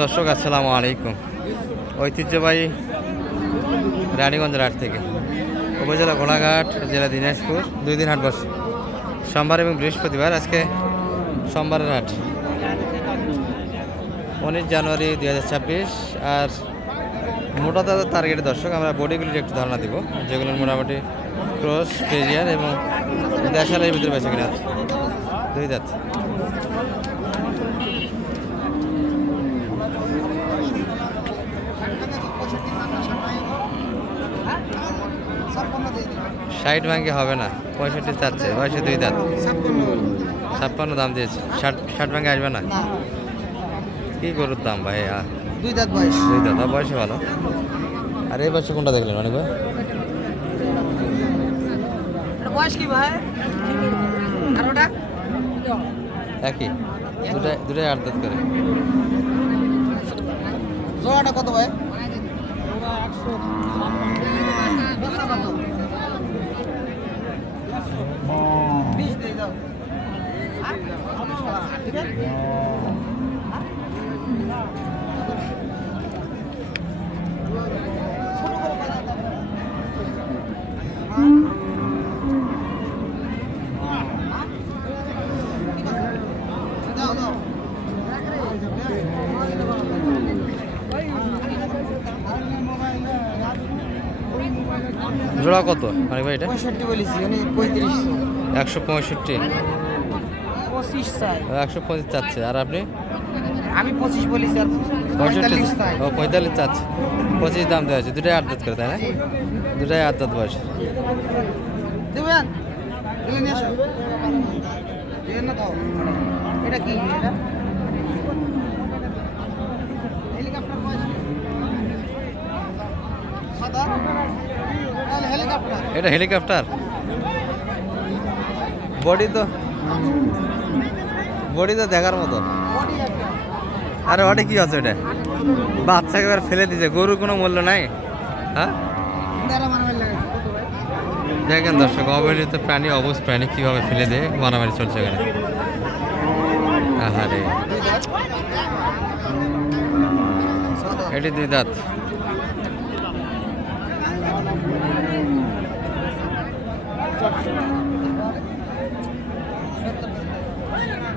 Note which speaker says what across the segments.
Speaker 1: দর্শক, আসসালামু আলাইকুম। ঐতিহ্যবাহী রানীগঞ্জের হাট থেকে। উপজেলা ঘোড়াঘাট জেলা দিনাজপুর, দুই দিন হাট বসে। সোমবার এবং বৃহস্পতিবার আজকে সোমবারের হাট। উনিশ জানুয়ারি দুই হাজার ছাব্বিশ, আর মোটা তাজা টার্গেটের দর্শক, আমরা বডিগুলির একটু ধারণা দিব, যেগুলো মোটামুটি ক্রস ফ্রেজিয়ার এবং দেশালের ভিতরে বেঁচে কিনা দুই ষাট ভাঙ্গে হবে না পঁয়ষট্টি চাচ্ছে বয়সে দুই দাঁত ছাপ্পান্ন দাম দিয়েছে ষাট ষাট ভাঙ্গে আসবে না? কি গরুর দাম ভাই
Speaker 2: দুই দাঁত বয়স।
Speaker 1: দুই দাঁত বয়সে ভালো। আর এই বছর কোনটা দেখলেন অনেক ভাই?
Speaker 2: বয়স কি ভাই? আর
Speaker 1: একই। দুটাই দুটাই আট দাঁত করে।
Speaker 2: জোড়াটা কত ভাই? বিশ
Speaker 1: জোড়া কত অনেক ভাই এটা?
Speaker 2: পঁয়ষট্টি বলেছি পঁয়ত্রিশশো।
Speaker 1: একশো পঁয়ষট্টি।
Speaker 2: পঁচিশ চাই
Speaker 1: একশো পঁচিশ চাচ্ছে। আর আপনি?
Speaker 2: আমি পঁচিশ আর
Speaker 1: পঁয়ষট্টি
Speaker 2: পঁয়তাল্লিশ
Speaker 1: ও পঁয়তাল্লিশ চাচ্ছে। পঁচিশ দাম দেওয়া আছে দুটাই আট করে তাই না? দুটাই আট দাঁত বয়স।
Speaker 2: দেবেন কি? এটা হেলিকপ্টার।
Speaker 1: বডি তো বডি তো দেখার মতো। আরে ওটা কি আছে এটা বাচ্চাকে এবার ফেলে দিছে, গরুর কোনো মূল্য নাই? হ্যাঁ? দেখেন দর্শক, অবহেলিত প্রাণী অবুজ প্রাণী কীভাবে ফেলে দিয়ে, মারামারি চলছে এখানে। আহারে।
Speaker 2: দুই দাঁত। সাদা
Speaker 1: এটি দুই দাঁত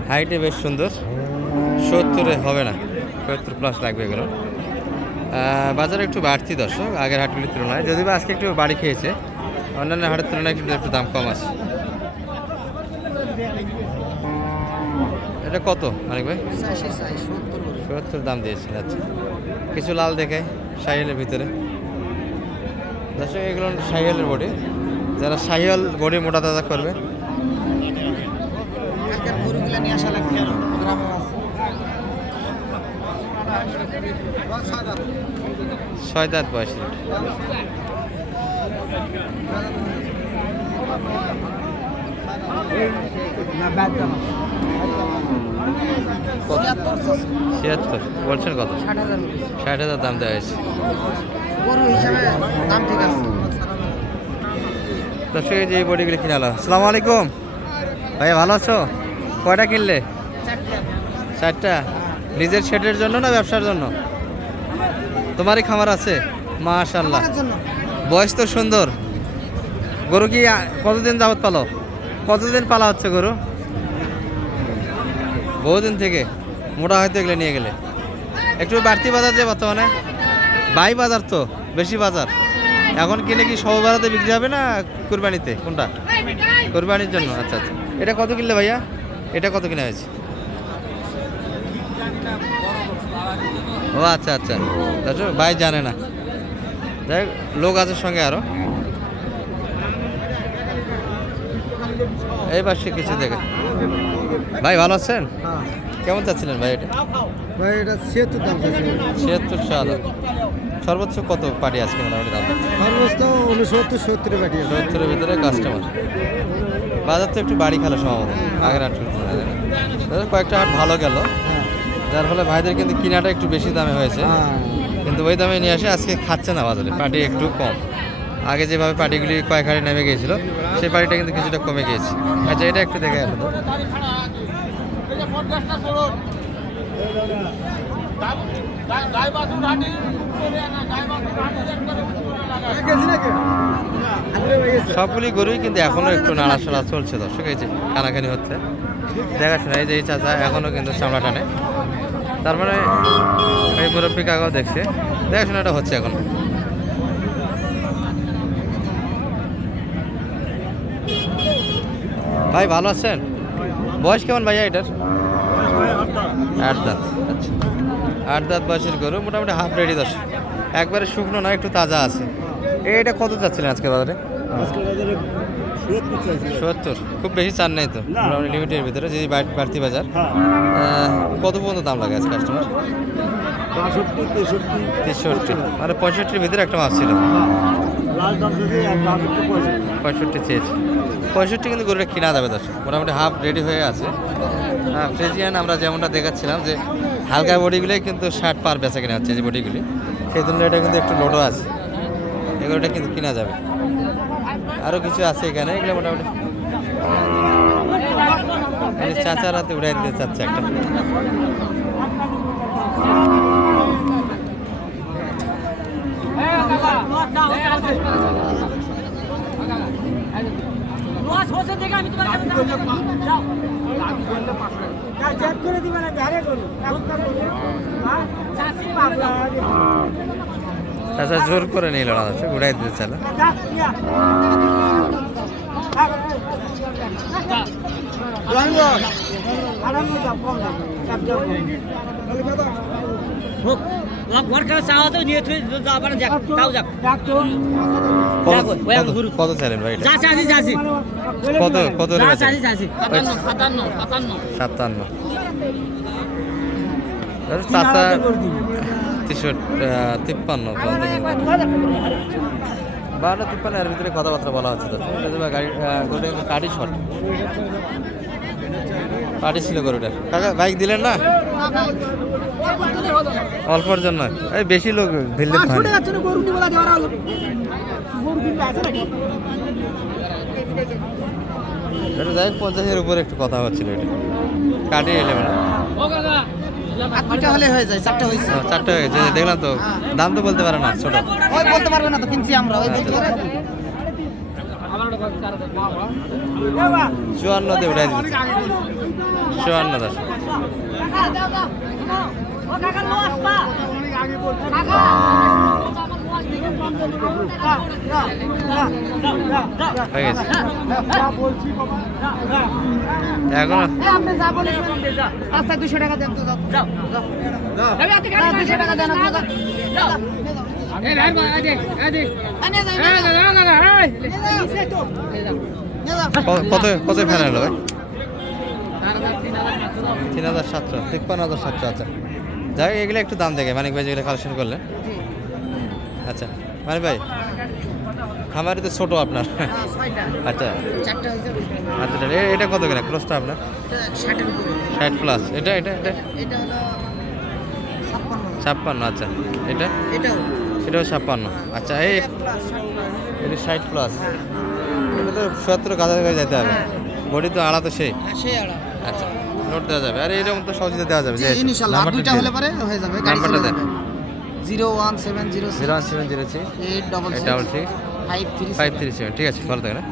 Speaker 1: হাইটে বেশ সুন্দর। সত্তরে হবে না, সত্তর প্লাস লাগবে এগুলো। বাজারে একটু বাড়তি দর্শক, আগের হাটগুলির তুলনায়। যদিও আজকে একটু বাড়ি খেয়েছে, অন্যান্য হাটের তুলনায় কিন্তু একটু দাম কম আছে। এটা কত অনেক ভাই?
Speaker 2: সত্তর
Speaker 1: দাম দিয়েছে আচ্ছা। কিছু লাল দেখায় সাইহেলের ভিতরে। দর্শক, এগুলো সাইহেলের বডি। যারা সাইহেল বডি মোটা তাজা করবে
Speaker 2: গরুগুলা নিয়ে আসা লাগবে গ্রামে
Speaker 1: ছয় দাঁত বয়স।
Speaker 2: ছিয়াত্তর।
Speaker 1: বলছেন কত?
Speaker 2: ষাট হাজার
Speaker 1: ষাট হাজার দাম দেওয়া হয়েছে।
Speaker 2: গরু হিসাবে দাম ঠিক আছে।
Speaker 1: দর্শক এই যে বডিগুলো কিনে আলো আসসালামু আলাইকুম। ভাইয়া ভালো আছো? কয়টা কিনলে? চারটা। নিজের শেডের জন্য না ব্যবসার জন্য? তোমারই খামার আছে? মাশাল্লাহ বয়স তো সুন্দর। গরু কি কতদিন যাবত পালো? কতদিন পালা হচ্ছে গরু? বহুদিন থেকে। মোটা হয়তো এগুলো নিয়ে গেলে। একটু বাড়তি বাজার যে বর্তমানে? বাই বাজার তো বেশি বাজার। এখন কিনে কি সব বাজাতে বিক্রি হবে না কুরবানিতে? কোনটা? কুরবানির জন্য। আচ্ছা আচ্ছা। এটা কত কিনলে ভাইয়া? এটা কত কিনা হয়েছে? ও আচ্ছা আচ্ছা। দাদু ভাই জানে না। যাই লোক আছে সঙ্গে আরও। এই পাশে কিছু দেখে। ভাই ভালো আছেন? কেমন চাচ্ছিলেন ভাই এটা?
Speaker 2: ভাই এটা ছিয়াত্তর দাম
Speaker 1: ছিয়াত্তর সাল। সর্বোচ্চ কত পাটি আজকে মোটামুটি দাম?
Speaker 2: সর্বোচ্চ উনসত্তর সত্তরে পাঠিয়ে
Speaker 1: সত্তরের ভিতরে কাস্টমার বাজার তো একটু বাড়ি খেলা সম্ভবত আগের হাট তুলনায়, তাই না? তবে কয়েকটা হাট ভালো গেল। যার ফলে ভাইদের কিন্তু কিনাটা একটু বেশি দামে হয়েছে। কিন্তু ওই দামে নিয়ে আসে আজকে খাচ্ছে না বাজারে পাটি একটু কম। আগে যেভাবে পাটিগুলি কয়েক হাড়ি নেমে গিয়েছিল সেই পাটিটা কিন্তু কিছুটা কমে গিয়েছে। আচ্ছা এটা একটু দেখে আসো। সবগুলি গরুই কিন্তু এখনও একটু নাড়াচাড়া চলছে দর্শক এই যে কানাকানি হচ্ছে। দেখাশোনা এই যে চাচা এখনও কিন্তু চামড়া টানে তার মানে এই মুরব্বী কাকাও দেখছে। দেখাশোনাটা হচ্ছে এখন। ভাই, ভালো আছেন? বয়স কেমন ভাইয়া এটার? আট দাঁত আচ্ছা আট দাঁত বয়সের গরু, মোটামুটি হাফ রেডি দশ। একবারে শুকনো না, একটু তাজা আছে। এটা কত চাচ্ছিলেন আজকে বাজারে? সত্তর খুব বেশি চান নাই তো? মোটামুটি লিমিটের ভিতরে যদি বাড়- বাড়তি বাজার। কত পর্যন্ত দাম লাগে আজ কাস্টমার
Speaker 3: তেষট্টি।
Speaker 1: মানে পঁয়ষট্টির ভিতরে একটা মাছ ছিল।
Speaker 3: বাষট্টি পঁয়ষট্টি।
Speaker 1: চেয়েছি। পঁয়ষট্টি কিন্তু গরুটা কিনা যাবে দর্শক। মোটামুটি হাফ রেডি হয়ে আছে। হ্যাঁ ফ্রেজিয়ান আমরা যেমনটা দেখাচ্ছিলাম যে হালকা বডিগুলোই কিন্তু ষাট পার বেচা কেনা হচ্ছে যে বডিগুলি। সেই তুলনায় এটা কিন্তু একটু লোডও আছে। এগুলোটা কিন্তু কিনা যাবে। আরও কিছু আছে এখানে, এগুলো মোটামুটি। মানে চাচার হাতে উড়াই দিতে চাচ্ছে একটা।
Speaker 3: করে দিবে
Speaker 1: চাচা জোর করে নিল না যাচ্ছে উড়াই দিতে
Speaker 4: যাক
Speaker 1: কত চাইলেন ভাই কত কত
Speaker 4: সাতান্ন।
Speaker 1: চাচা তেষট্টি তিপ্পান্ন বারোটা তিপ্পান্ন এর ভিতরে কথাবার্তা বলা হচ্ছে গাড়ি আহ, কাটি শট কাটি ছিল গরুটার। কাকা বাইক দিলেন না? অল্পর জন্য। এই বেশি লোক দিল্লি এটা যাই হোক, পঞ্চাশের উপরে একটু কথা হচ্ছিল এটা। কাটি এলে
Speaker 2: দুইটা হলে হয়ে যায় চারটা হয়েছে।
Speaker 1: চারটা চারটে হয়ে দেখলাম তো দাম তো বলতে পারে না ছোট।
Speaker 2: ওই বলতে পারবে না তো কিনছি আমরা ওই বলতে পারে
Speaker 1: চুয়ান্নতে উঠাই দিচ্ছি চুয়ান্ন দশ
Speaker 4: ও কাকা লস পা কাকা
Speaker 1: হয়ে গেছে এখন
Speaker 2: আপনি যা বলেছেন দুশো টাকা দেন তো দুশো টাকা দেন
Speaker 1: কত কত ফেলা হলো ভাই? তিন হাজার সাতশো তিপ্পান্ন হাজার সাতশো আচ্ছা। যাই হোক, এগুলো একটু দাম দেখে মানিক ভাই যেগুলো কালেকশন করলেন। আচ্ছা মানিক ভাই খামারি তো ছোটো আপনার? আচ্ছা। আচ্ছা এটা- কত করে? ক্রসটা আপনার? ষাট প্লাস এটা এটা এটা?
Speaker 2: ছাপ্পান্ন।
Speaker 1: আচ্ছা। এটা?
Speaker 2: এটাও।
Speaker 1: ছাপ্পান্ন। আচ্ছা এই এটা ষাট প্লাস এটা তো সত্তর কাছাকাছি যেতে হবে। বডি তো আড়া তো সেই আচ্ছা নোট দেওয়া যাবে। আর এরকম তো সহজে দেওয়া যাবে
Speaker 2: জি ইনশাআল্লাহ দুইটা হলে পরে হয়ে যাবে।
Speaker 1: নাম্বারটা দেন।
Speaker 2: Zero one seven zero
Speaker 1: zero one seven zero three
Speaker 2: eight double
Speaker 1: eight double
Speaker 2: three
Speaker 1: five three seven ঠিক আছে ভালো থাকেন হ্যাঁ?